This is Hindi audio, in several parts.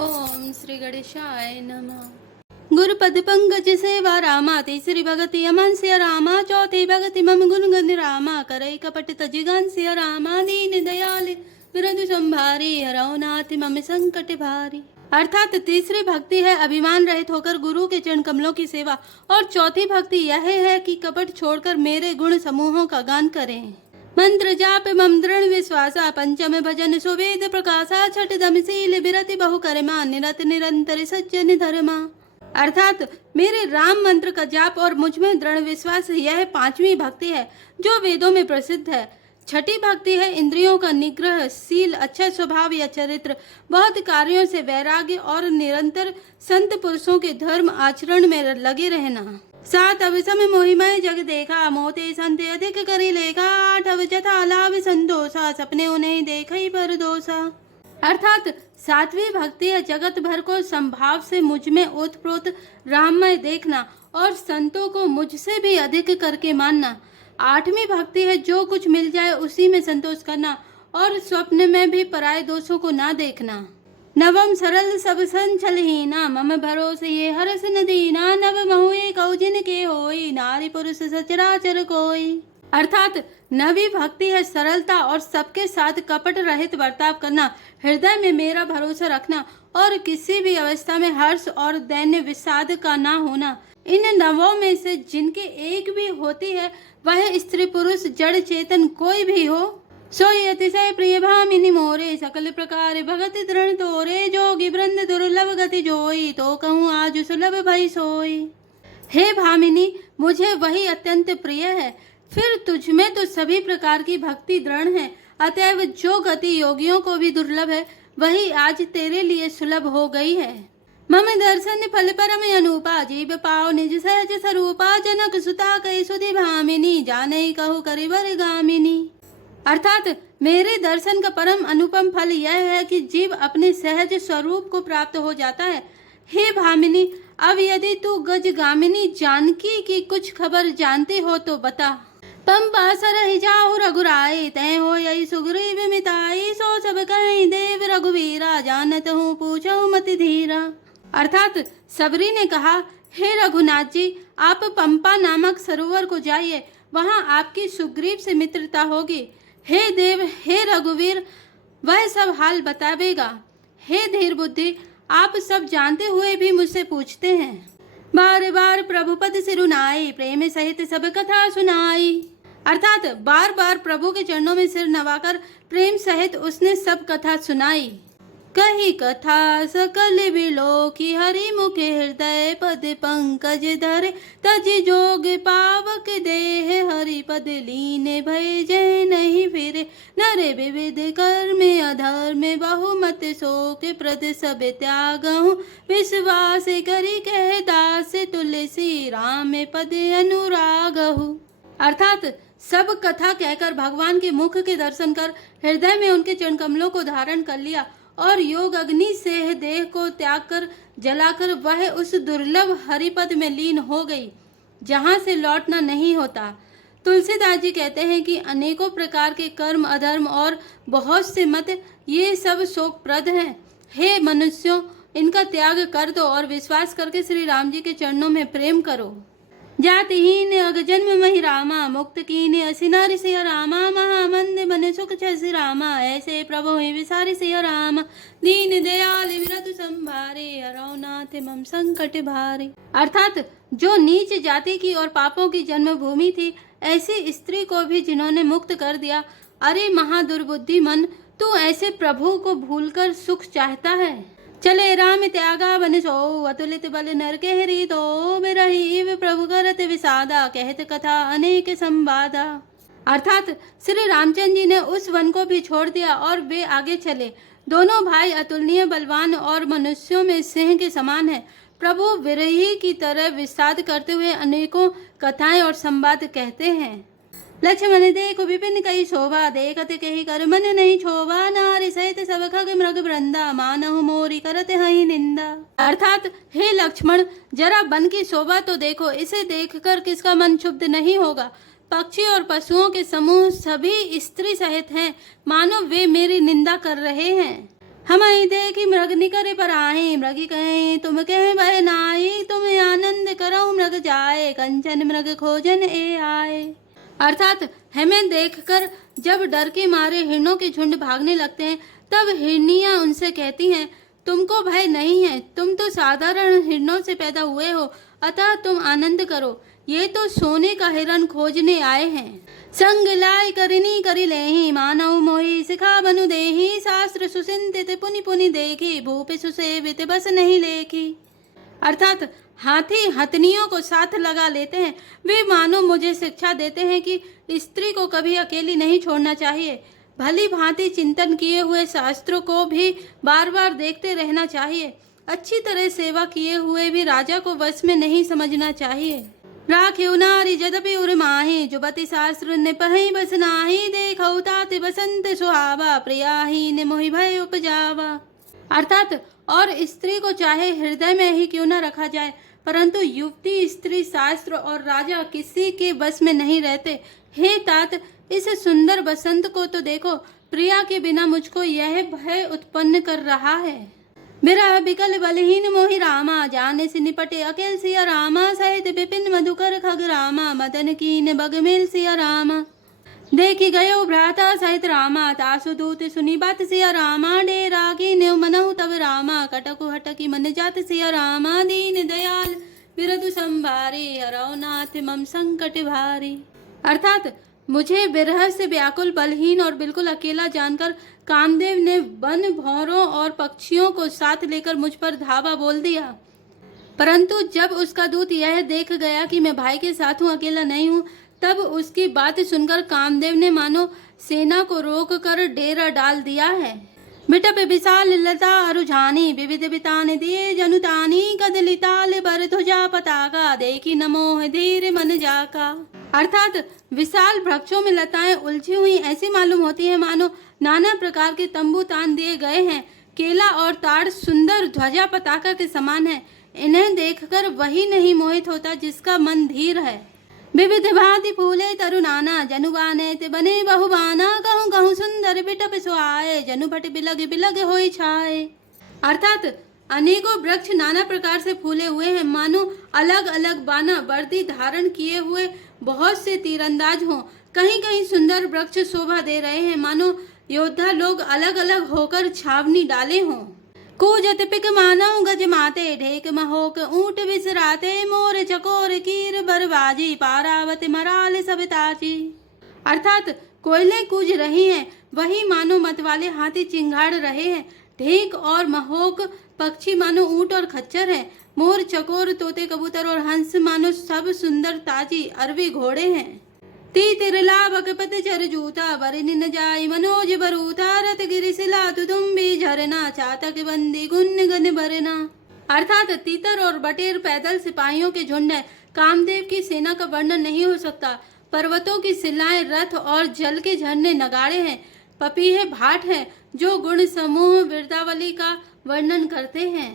ओम श्री गणेशाय नमः। गुरुपद पंकज सेवा रामा, तीसरी भगति अमन सिया रामा, चौथी भगति मम गुण गंध रामा, करई कपट तजिगन सिया रामा, दीन दयाल विरधु संभारी, हरौ नाथ मम संकट भारी। अर्थात तीसरी भक्ति है अभिमान रहित होकर गुरु के चरण कमलों की सेवा, और चौथी भक्ति यह है कि कपट छोड़कर मेरे गुण समूहों का गान करें। मंत्र जाप मम दृढ़ विश्वासा, पंचम भजन सुवेद प्रकाशा, छठ दमशील बिरति बहु करमा, निरत निरंतर सज्जन धर्मा। अर्थात मेरे राम मंत्र का जाप और मुझ में दृढ़ विश्वास, यह पांचवी भक्ति है जो वेदों में प्रसिद्ध है। छठी भक्ति है इंद्रियों का निग्रह, शील, अच्छा स्वभाव या चरित्र, बहुत कार्यों से वैराग्य और निरंतर संत पुरुषों के धर्म आचरण में लगे रहना। सात अवसम मोहिमय जग देखा, मोते संत अधिक करी लेखा, आठ अवजथा लाभ संतोषा, सपने उन्हें देखई पर दोषा। अर्थात सातवीं भक्ति है जगत भर को संभाव से मुझ में ओतप्रोत राममय देखना और संतों को मुझसे भी अधिक करके मानना। आठवीं भक्ति है जो कुछ मिल जाए उसी में संतोष करना और स्वप्न में भी पराये दोषों को ना देखना। नवम सरल सब संचलहीना, मम भरोसे ये हरस न दीना, नव महुए कौजिन के होई, नारी पुरुष सचराचर कोई। अर्थात नवी भक्ति है सरलता और सबके साथ कपट रहित बर्ताव करना, हृदय में मेरा भरोसा रखना और किसी भी अवस्था में हर्ष और दैन्य विषाद का ना होना। इन नवों में से जिनके एक भी होती है वह स्त्री पुरुष जड़ चेतन कोई भी हो, सोई अतिशय प्रिय भामिनी मोरे, सकल प्रकार भगति दृढ़ तोरे, जोगी वृंद दुर्लभ गति जोई, तो कहूँ आज सुलभ भई सोई। हे भामिनी, मुझे वही अत्यंत प्रिय है, फिर तुझ में तो सभी प्रकार की भक्ति दृढ़ है, अतएव जो गति योगियों को भी दुर्लभ है वही आज तेरे लिए सुलभ हो गई है। मम दर्शन फल परम अनूपा, जीव पाओ निज सहज स्वरूपा, जनक सुता कई सुधि भामिनी, जाने कहु करिवर गामिनी। अर्थात मेरे दर्शन का परम अनुपम फल यह है कि जीव अपने सहज स्वरूप को प्राप्त हो जाता है। हे भामिनी, अब यदि तू गजगामिनी जानकी की कुछ खबर जानती हो तो बता। पंपा सर जाहु रघुराई, तय हो यही सुग्रीव मिताई, सो सब कहीं देव रघुवीरा, जानत हूँ पूछो मति धीरा। अर्थात सबरी ने कहा, हे रघुनाथ जी, आप पंपा नामक सरोवर को जाइए, वहाँ आपकी सुग्रीव से मित्रता होगी। हे देव, हे रघुवीर, वह सब हाल बतावेगा। हे धीर बुद्धि, आप सब जानते हुए भी मुझसे पूछते हैं। बार बार प्रभुपद सिरुनाई, प्रेम सहित सब कथा सुनाई। अर्थात बार बार प्रभु के चरणों में सिर नवाकर प्रेम सहित उसने सब कथा सुनाई। कही कथा सकल बिलो की, हरि मुख हृदय पद पंकज धरे, तज जोग पावक देह, हरि पद लीने भय जय नहीं फिरे, नरे विविध कर्म अधर्म बहुमत शोक प्रद सब त्यागहु, विश्वास करी कह दास तुलसी राम पद अनुरागहु। अर्थात सब कथा कहकर भगवान के मुख के दर्शन कर हृदय में उनके चरण कमलों को धारण कर लिया और योग अग्नि से देह को त्याग कर जलाकर वह उस दुर्लभ हरिपद में लीन हो गई जहाँ से लौटना नहीं होता। तुलसीदास जी कहते हैं कि अनेकों प्रकार के कर्म अधर्म और बहुत से मत, ये सब शोकप्रद हैं। हे मनुष्यों, इनका त्याग कर दो और विश्वास करके श्री राम जी के चरणों में प्रेम करो। जातिहीन अगजन्म महि रामा, मुक्त कीने असी नारी सिया रामा, महामंद मन सुख छसि रामा, ऐसे प्रभु ही विसारी सिया रामा, दीन दयाल विरधु संभारे, हरौ नाथ मम संकट भारे। अर्थात जो नीच जाति की और पापों की जन्मभूमि थी, ऐसी स्त्री को भी जिन्होंने मुक्त कर दिया। अरे महादुर्बुद्धि मन, तू ऐसे प्रभु को भूलकर सुख चाहता है। चले राम त्यागा बन सो, अतुलित बल नर के हरि तो, बिरही प्रभु करत विषादा, कहत कथा अनेक संवादा। अर्थात श्री रामचंद्र जी ने उस वन को भी छोड़ दिया और वे आगे चले। दोनों भाई अतुलनीय बलवान और मनुष्यों में सिंह के समान है। प्रभु विरही की तरह विषाद करते हुए अनेकों कथाएं और संवाद कहते हैं। लक्ष्मण देखो विपिन कई शोभा, देखत कही कर मन नहीं छोभा, नारी सहित सब खग मृग वृंदा, मानहु मोरी करत हई निंदा। अर्थात हे लक्ष्मण, जरा वन की शोभा तो देखो, इसे देखकर किसका मन क्षुब्ध नहीं होगा। पक्षी और पशुओं के समूह सभी स्त्री सहित हैं, मानो वे मेरी निंदा कर रहे हैं। हमाई देखी मृग निकर पर आए, मृगी कहे तुम कहे वह नाई, तुम्हें आनंद करो मृग जाए, कंचन मृग खोजन ए आए। अर्थात हमें देखकर जब डर के मारे हिरणों के झुंड भागने लगते हैं, तब हिरनियां उनसे कहती हैं, तुमको भय नहीं है, तुम तो साधारण हिरणों से पैदा हुए हो, अतः तुम आनंद करो, ये तो सोने का हिरण खोजने आए हैं। संग लाय करनी करी लेहि, मानव मोहि सिखा बनु देहि, शास्त्र सुचिंतित पुनि पुनि देखी, भूप सुसेवित बस नहीं लेखी। अर्थात हाथी हथनियों को साथ लगा लेते हैं, वे मानो मुझे शिक्षा देते हैं कि स्त्री को कभी अकेली नहीं छोड़ना चाहिए, भली भांति चिंतन किए हुए शास्त्रों को भी बार बार देखते रहना चाहिए, अच्छी तरह सेवा किए हुए भी राजा को वश में नहीं समझना चाहिए। राख्यु नारी जदपि उर्माहि, जुबति शास्त्र ने पहि बस नाही, देखौ तात बसंत सुहावा, प्रियाही ने मोहि भय उपजावा। अर्थात और स्त्री को चाहे हृदय में ही क्यों न रखा जाए, परंतु युवती स्त्री शास्त्र और राजा किसी के बस में नहीं रहते। हे तात, इस सुंदर बसंत को तो देखो, प्रिया के बिना मुझको यह भय उत्पन्न कर रहा है। बिरह बिकल बलहीन मोहि रामा, जाने से निपटे अकेल सिया रामा, सहित विपिन मधुकर खग रामा, मदन कीन बगमेल सिया रामा। देखी गयो भ्राता सहित रामा, तासु दूत सुनी बात सिया रामा, डेरा की न्यू मनहु तब रामा, कटकु हटकी मन जात सिया रामा, दीन दयाल बिरधु संभारे, हरौ नाथ मम संकट भारी। अर्थात मुझे विरह से व्याकुल, बलहीन और बिल्कुल अकेला जानकर कामदेव ने वन भौरों और पक्षियों को साथ लेकर मुझ पर धावा बोल दिया, परंतु जब उसका दूत यह देख गया कि मैं भाई के साथ हूँ, अकेला नहीं हूँ, तब उसकी बात सुनकर कामदेव ने मानो सेना को रोक कर डेरा डाल दिया है। बिटप विशाल लता अरुझानी, विविध बितान दिए जनुतानी, कदलिताल बर ध्वजा पताका, देखी नमोह धीर मन जाका। अर्थात विशाल वृक्षों में लताएं उलझी हुई ऐसी मालूम होती है मानो नाना प्रकार के तंबू तान दिए गए हैं। केला और ताड़ सुंदर ध्वजा पताका के समान है, इन्हें देखकर वही नहीं मोहित होता जिसका मन धीर है। विविध भांति फूले तरुनाना, जनुबाने ते बने बहुबाना, कहूँ कहूँ सुंदर बिटप सुहाए, जनु भट बिलग बिलग होई छाए। अर्थात अनेकों वृक्ष नाना प्रकार से फूले हुए हैं, मानो अलग अलग बाना वर्दी धारण किए हुए बहुत से तीरंदाज हों। कहीं कहीं सुंदर वृक्ष शोभा दे रहे हैं, मानो योद्धा लोग अलग अलग होकर छावनी डाले हों। कूजत पिक मानव गज माते, ढेक महोक ऊंट बिसराते, मोर चकोर कीर बरबाजी, पारावत मराल सब ताची। अर्थात कोयले कूज रही हैं, वही मानो मतवाले हाथी चिंगाड़ रहे हैं। ढेक और महोक पक्षी मानो ऊंट और खच्चर हैं। मोर चकोर तोते कबूतर और हंस मानो सब सुंदर ताजी अरबी घोड़े हैं। ती तिरलाभक पत चर जूता, बरिन न जाय मनोज बरूथा, रत गिरि सिला तुदुम्बी झरना, चातक बंदी गुन गन बरना। अर्थात तीतर और बटेर पैदल सिपाहियों के झुंड है। कामदेव की सेना का वर्णन नहीं हो सकता। पर्वतों की शिलाएं, रथ और जल के झरने नगाड़े हैं। पपीहे भाट हैं जो गुण समूह वीरतावली का वर्णन करते हैं।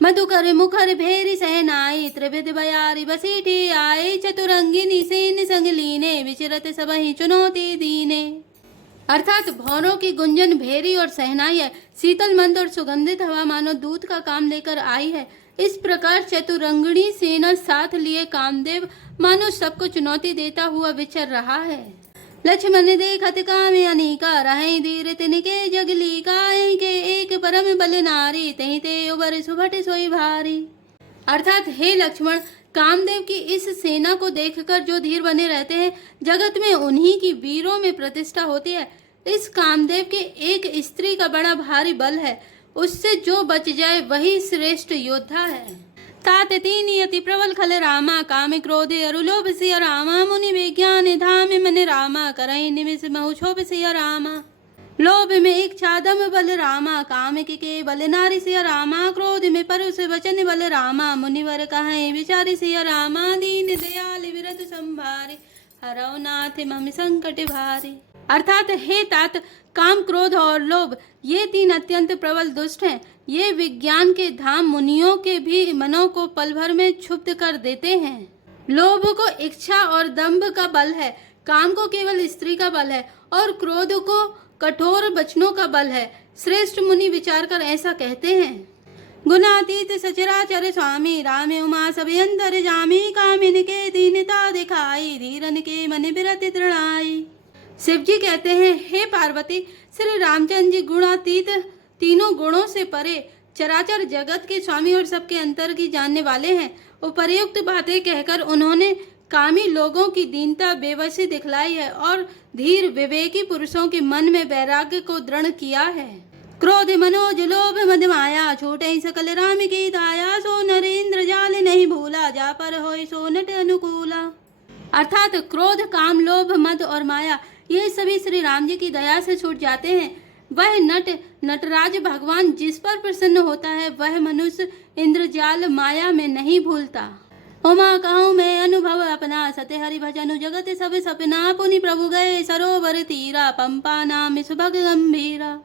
मधुकर मुखर भेरी सहनाई, त्रिविध बयारी बसीठी आए, चतुरंगिनी सेन संग लीने, विचरत सबहि चुनौती दीने। अर्थात भौरों की गुंजन भेरी और सहनाई है। शीतल मंद और सुगंधित हवा मानो दूत का काम लेकर आई है। इस प्रकार चतुरंगिणी सेना साथ लिए कामदेव मानो सबको चुनौती देता हुआ विचर रहा है। लक्ष्मण देखत काम अनेका, रहे धीर तिनके जगली काहे के, एक परम बल नारी, तही ते उबर सुभट सोई भारी। अर्थात हे लक्ष्मण, कामदेव की इस सेना को देखकर जो धीर बने रहते हैं, जगत में उन्हीं की वीरों में प्रतिष्ठा होती है। इस कामदेव के एक स्त्री का बड़ा भारी बल है, उससे जो बच जाए वही श्रेष्ठ योद्धा है। तात तीन अति प्रबल खल रामा, काम क्रोधे अरुलोभ सिया रामा, मुनि विज्ञान धाम मन रामा, करई निमिष महु क्षोभ सिया रामा। लोभ में इच्छा दम बल रामा, काम के बल नारी सिया रामा, क्रोध में परुष वचन बल रामा, मुनिवर कहे विचारी सिया रामा, दीन दयाल विरत संभारे, हरौ नाथ मम संकट भारी। अर्थात हे तात, काम क्रोध और लोभ ये तीन अत्यंत प्रबल दुष्ट हैं। ये विज्ञान के धाम मुनियों के भी मनों को पल भर में क्षुब्ध कर देते हैं। लोभ को इच्छा और दंभ का बल है, काम को केवल स्त्री का बल है और क्रोध को कठोर वचनों का बल है। श्रेष्ठ मुनि विचार कर ऐसा कहते हैं। गुणातीत सचराचर स्वामी रामे उमा सभी अंतर जामी कामिन के दीनता दिखाई धीरन के मन बिरति तृणाई। शिव जी कहते हैं, हे पार्वती, श्री रामचंद्र जी गुणातीत, तीनों गुणों से परे, चराचर जगत के स्वामी और सबके अंतर की जानने वाले हैं। उपर्युक्त बातें कहकर उन्होंने कामी लोगों की दीनता बेबसी दिखलाई है और धीर विवेकी पुरुषों के मन में वैराग्य को दृढ़ किया है। क्रोध मनोज लोभ मद माया छोटे ही सकल राम की दाया सो नरेंद्र जाल नहीं भूला जा पर होय सो नट अनुकूला। अर्थात क्रोध काम लोभ मद और माया ये सभी श्री राम जी की दया से छूट जाते हैं। वह नटराज भगवान जिस पर प्रसन्न होता है वह मनुष्य इंद्रजाल माया में नहीं भूलता। उमा कहूँ मैं अनुभव अपना सत्य हरि भजनु जगत सब सपना पुनि प्रभु गए सरोवर तीरा पंपा नाम सुभग गंभीरा।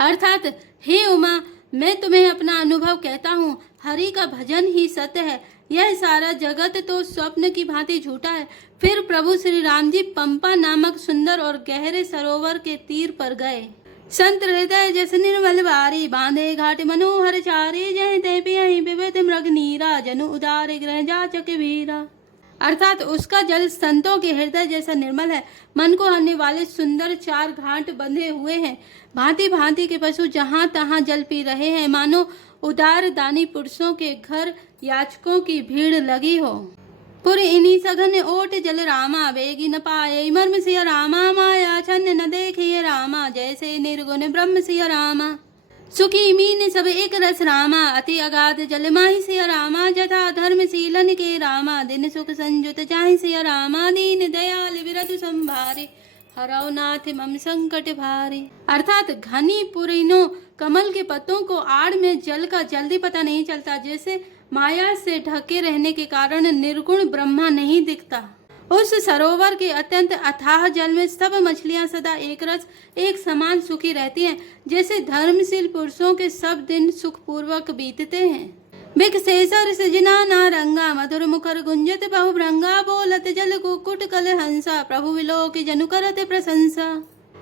अर्थात हे उमा, मैं तुम्हें अपना अनुभव कहता हूँ, हरि का भजन ही सत्य है, यह सारा जगत तो स्वप्न की भांति झूठा है। फिर प्रभु श्री राम जी पंपा नामक सुंदर और गहरे सरोवर के तीर पर गए। संत हृदय जस निर्मल बारी बांधे घाट मनोहर चारे जय ते पियहि पिबत मृग नीरा जनु उदार ग्रह जाचक वीरा। अर्थात उसका जल संतों के हृदय जैसा निर्मल है। मन को हरने वाले सुंदर चार घाट बंधे हुए हैं। भांति भांति के पशु जहाँ तहाँ जल पी रहे हैं, मानो उदार दानी पुरुषों के घर याचकों की भीड़ लगी हो। पुर इन्हीं सघन ओट जल रामा बेगी न पाए मर्म सिया रामा माया छन्न न देखिए रामा जैसे निर्गुण ब्रह्म सिया रामा। सुखी मीन सब एक रस रामा अति अगाध जल माहि सिया रामा जथा धर्म शीलन के रामा दिन सुख संजुत चाहि सिया रामा दीन दयाल विरतु संभारे हरौ नाथ मम संकट भारे। अर्थात घनी पुरीनो कमल के पत्तों को आड़ में जल का जल्दी पता नहीं चलता, जैसे माया से ढके रहने के कारण निर्गुण ब्रह्मा नहीं दिखता। उस सरोवर के अत्यंत अथाह जल में सब मछलियां सदा एक रस एक समान सुखी रहती हैं, जैसे धर्मशील पुरुषों के सब दिन सुखपूर्वक बीतते हैं। बिकसेसर सजना ना रंगा मधुर मुखर गुंजत बहुभृंगा बोलत जल कुकुट कल हंसा प्रभु विलोक जनु करत प्रशंसा।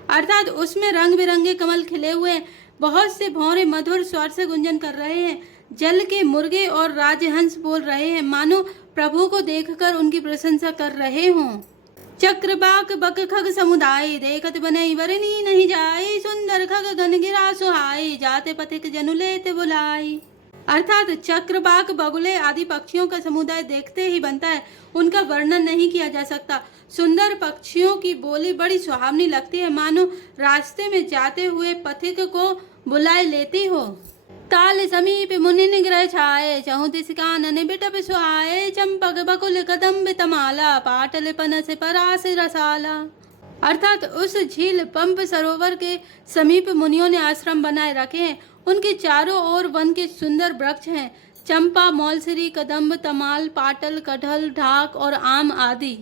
अर्थात उसमें रंग बिरंगे कमल खिले हुए, बहुत से भौरे मधुर स्वर से गुंजन कर रहे हैं। जल के मुर्गे और राजहंस बोल रहे हैं, मानो प्रभु को देखकर उनकी प्रशंसा कर रहे हों। चक्रबाक बक खग समुदाय देखत बनई वरनी नहीं जाई सुंदर खग गन गिरा सुहाई जाते पथिक जनु लेते बुलाई। अर्थात चक्रबाक बगुले आदि पक्षियों का समुदाय देखते ही बनता है, उनका वर्णन नहीं किया जा सकता। सुंदर पक्षियों की बोली बड़ी सुहावनी लगती है, मानो रास्ते में जाते हुए पथिक को बुलाए लेती हो। ताल समीप मुनि निग्रह छाए चहु दिस कानन बिटप सुहाए चंपक बकुल कदम्ब तमाला पाटल पनस परास रसाला। अर्थात उस झील पंप सरोवर के समीप मुनियों ने आश्रम बनाए रखे हैं। उनके चारों ओर वन के सुंदर वृक्ष हैं, चंपा मौलसरी कदम्ब तमाल पाटल कटहल ढाक और आम आदि।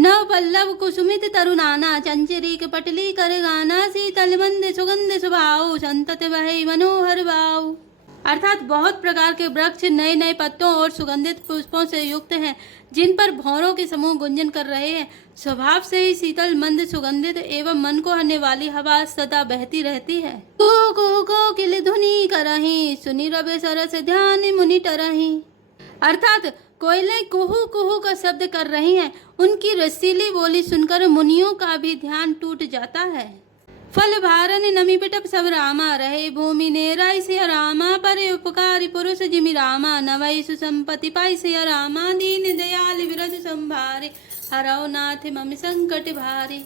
नव पल्लव कुसुमित तरुनाना चंचरीक पटली कर गाना शीतल मंद सुगंध सुभाव संतत वही मनोहर भाव। अर्थात बहुत प्रकार के वृक्ष नए नए पत्तों और सुगंधित पुष्पों से युक्त हैं, जिन पर भौरों के समूह गुंजन कर रहे हैं। स्वभाव से ही शीतल मंद सुगंधित एवं मन को हरने वाली हवा सदा बहती रहती है। कोकिल धुनी करही सुनी रवे सरस ध्यान मुनि टरही। अर्थात कोयलें कुहू कुहू का शब्द कर रही हैं, उनकी रसीली बोली सुनकर मुनियों का भी ध्यान टूट जाता है। फल भारन नमी पिटप सब रामा रहे भूमि नेराई सिया रामा परे उपकारी पुरुष जिमि रामा नवई सुसंपत्ति पाई सिया रामा दीन दयाल विरज संभारे हरौ नाथ मम संकट भारे।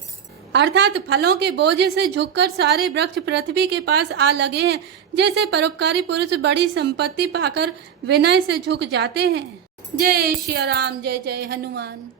अर्थात फलों के बोझ से झुककर सारे वृक्ष पृथ्वी के पास आ लगे हैं, जैसे परोपकारी पुरुष बड़ी संपत्ति पाकर विनय से झुक जाते हैं। जय श्री राम, जय जय हनुमान।